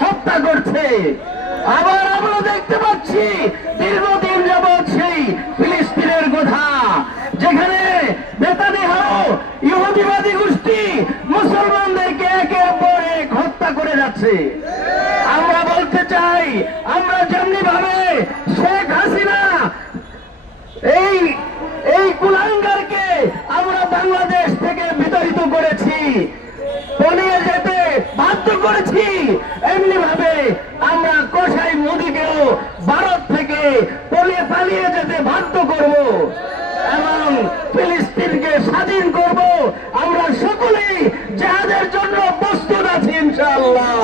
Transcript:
হত্যা করছে। আবার আমরা দেখতে পাচ্ছি দীর্ঘদিন যাবৎ সেই ফিলিস্তিনের কথা, যেখানে নেতানিয়াহ ইহুদিবাদী গোষ্ঠী মুসলমানদেরকে একের পর এক হত্যা করে যাচ্ছে। আমরা বলতে চাই, আমরা যেমনি ভাবে শেখ হাসিনা এই কুলাঙ্গারকে আমরা বাংলাদেশ থেকে বিতাড়িত করেছি, পালিয়ে যেতে বাধ্য করেছি, এমনি ভাবে আমরা কসাই মোদীকেও ভারত থেকে পালিয়ে যেতে বাধ্য করব এবং ফিলিস্তিনকে স্বাধীন করব। আমরা সকলেই জিহাদের জন্য প্রস্তুত আছি ইনশাআল্লাহ।